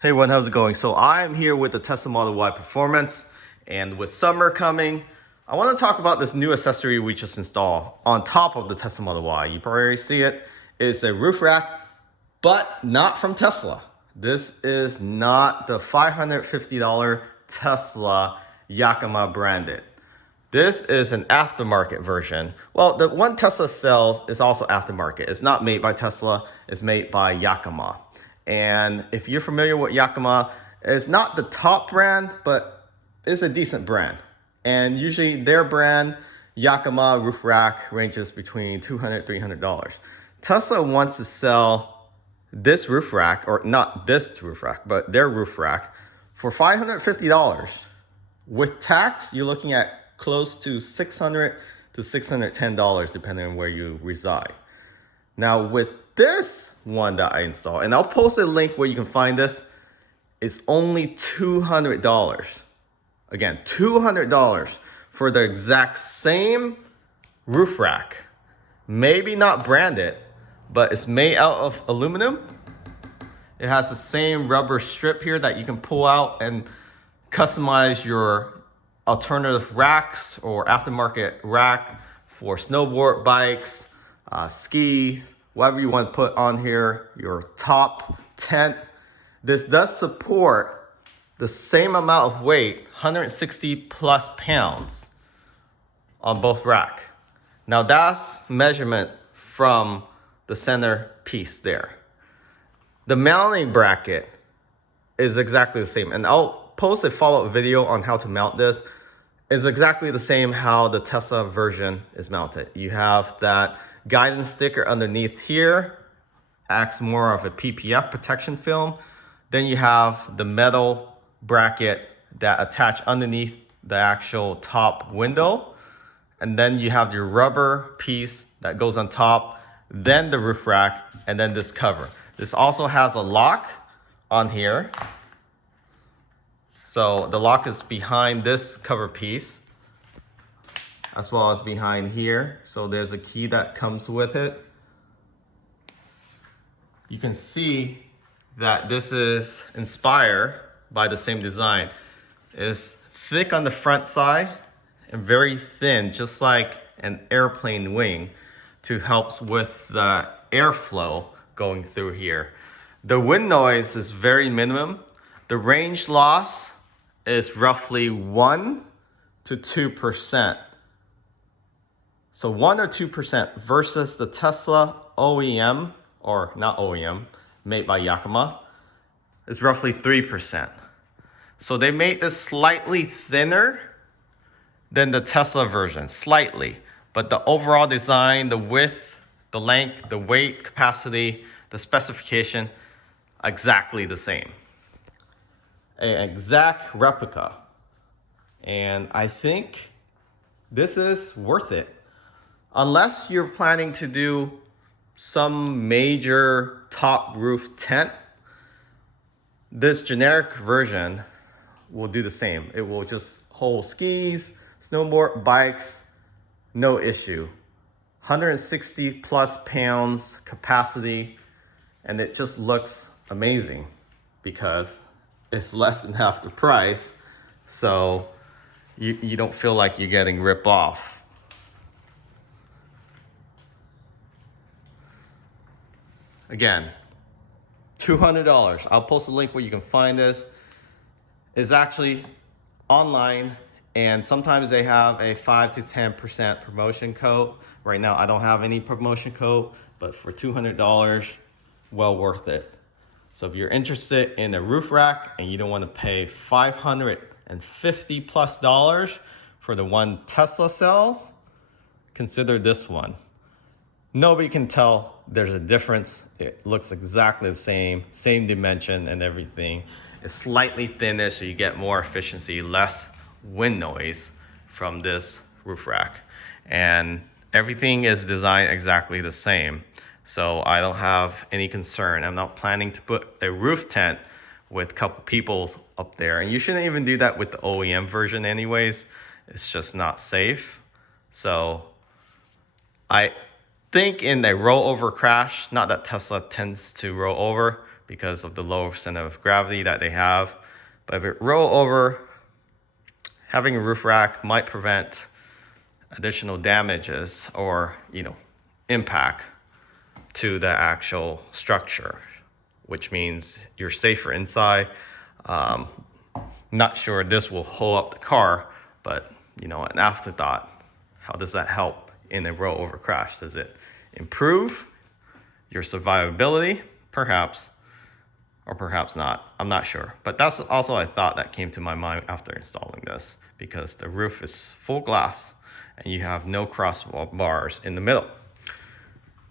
Hey everyone, how's it going? So I'm here with the Tesla Model Y Performance, and with summer coming, I want to talk about this new accessory we just installed on top of the Tesla Model Y. You probably already see it. It's a roof rack, but not from Tesla. This is not the $550 Tesla Yakima branded. This is an aftermarket version. Well, the one Tesla sells is also aftermarket. It's not made by Tesla, it's made by Yakima. And if you're familiar with Yakima, it's not the top brand, but it's a decent brand. And usually their brand, Yakima roof rack, ranges between $200, $300. Tesla wants to sell this roof rack, or not this roof rack, but their roof rack for $550. With tax, you're looking at close to $600 to $610 depending on where you reside. Now with this one that I installed, and I'll post a link where you can find this, it's only $200. Again, $200 for the exact same roof rack. Maybe not branded, but it's made out of aluminum. It has the same rubber strip here that you can pull out and customize your alternative racks or aftermarket rack for snowboard, bikes, skis, whatever you want to put on here, your top tent. This does support the same amount of weight, 160 plus pounds on both rack. Now that's measurement from the center piece there. The mounting bracket is exactly the same, and I'll post a follow-up video on how to mount this. It's exactly the same how the Tesla version is mounted. You have that guidance sticker underneath here, acts more of a PPF protection film. Then you have the metal bracket that attach underneath the actual top window. And then you have your rubber piece that goes on top, then the roof rack, and then this cover. This also has a lock on here. So the lock is behind this cover piece, as well as behind here. So there's a key that comes with it. You can see that this is inspired by the same design. It's thick on the front side and very thin, just like an airplane wing, to help with the airflow going through here. The wind noise is very minimum. The range loss is roughly 1 to 2%. So 1 or 2% versus the Tesla OEM, or not OEM, made by Yakima, is roughly 3%. So they made this slightly thinner than the Tesla version, slightly. But the overall design, the width, the length, the weight, capacity, the specification, exactly the same. An exact replica. And I think this is worth it. Unless you're planning to do some major top roof tent, this generic version will do the same. It will just hold skis, snowboard, bikes, no issue. 160 plus pounds capacity, and it just looks amazing because it's less than half the price, so you don't feel like you're getting ripped off. Again, $200. I'll post a link where you can find this. It's actually online, and sometimes they have a 5 to 10% promotion code. Right now, I don't have any promotion code, but for $200, well worth it. So if you're interested in a roof rack and you don't want to pay $550 plus for the one Tesla sells, consider this one. Nobody can tell there's a difference. It looks exactly the same dimension and everything. It's slightly thinner, so you get more efficiency, less wind noise from this roof rack. And everything is designed exactly the same. So I don't have any concern. I'm not planning to put a roof tent with a couple people up there. And you shouldn't even do that with the OEM version anyways. It's just not safe. So I think in a rollover crash, not that Tesla tends to roll over, because of the low center of gravity that they have. But if it roll over, having a roof rack might prevent additional damages or, impact to the actual structure, which means you're safer inside. Not sure this will hold up the car, but an afterthought, how does that help in a rollover crash? Does it improve your survivability? Perhaps, or perhaps not. I'm not sure. But that's also a thought that came to my mind after installing this, because the roof is full glass and you have no crossbars in the middle.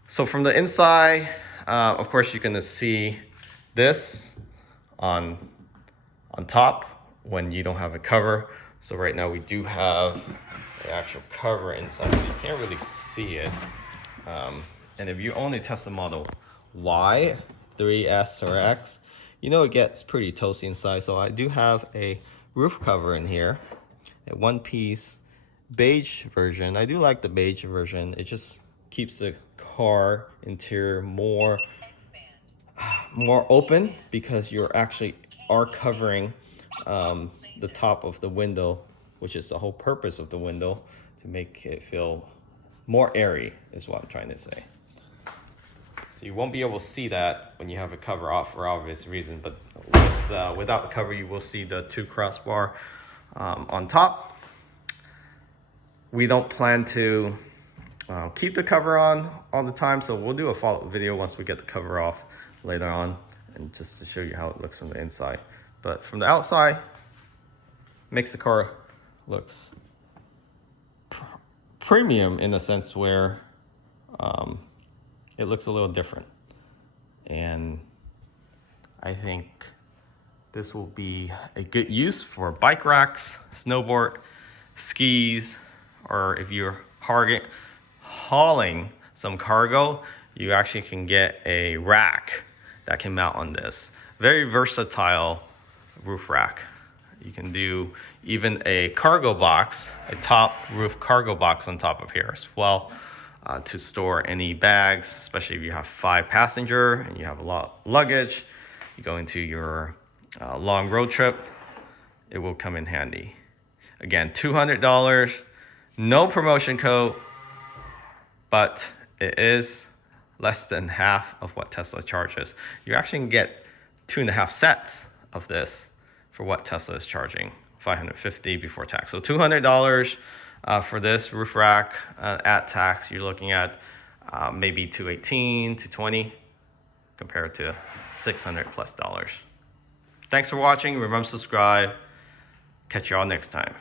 So from the inside, of course, you're gonna see this on top when you don't have a cover. So right now we do have the actual cover inside, so you can't really see it. And if you own a Tesla Model Y, 3S, or X, it gets pretty toasty inside. So I do have a roof cover in here, a one-piece beige version. I do like the beige version. It just keeps the car interior more open, because you're actually covering the top of the window, which is the whole purpose of the window, to make it feel more airy, is what I'm trying to say. So you won't be able to see that when you have a cover off for obvious reasons, but without the cover, you will see the 2 crossbar on top. We don't plan to keep the cover on all the time, so we'll do a follow-up video once we get the cover off later on, and just to show you how it looks from the inside. But from the outside, makes the car looks premium in the sense where it looks a little different. And I think this will be a good use for bike racks, snowboard, skis, or if you're hauling some cargo, you actually can get a rack that can mount on this. Very versatile roof rack. You can do even a cargo box, a top roof cargo box on top of here as well, to store any bags, especially if you have 5 passenger and you have a lot of luggage. You go into your long road trip, it will come in handy. Again, $200, no promotion code, but it is less than half of what Tesla charges. You actually can get 2.5 sets of this for what Tesla is charging, $550 before tax. So $200 for this roof rack at tax. You're looking at maybe $218, $220 compared to $600+. Thanks for watching. Remember to subscribe. Catch you all next time.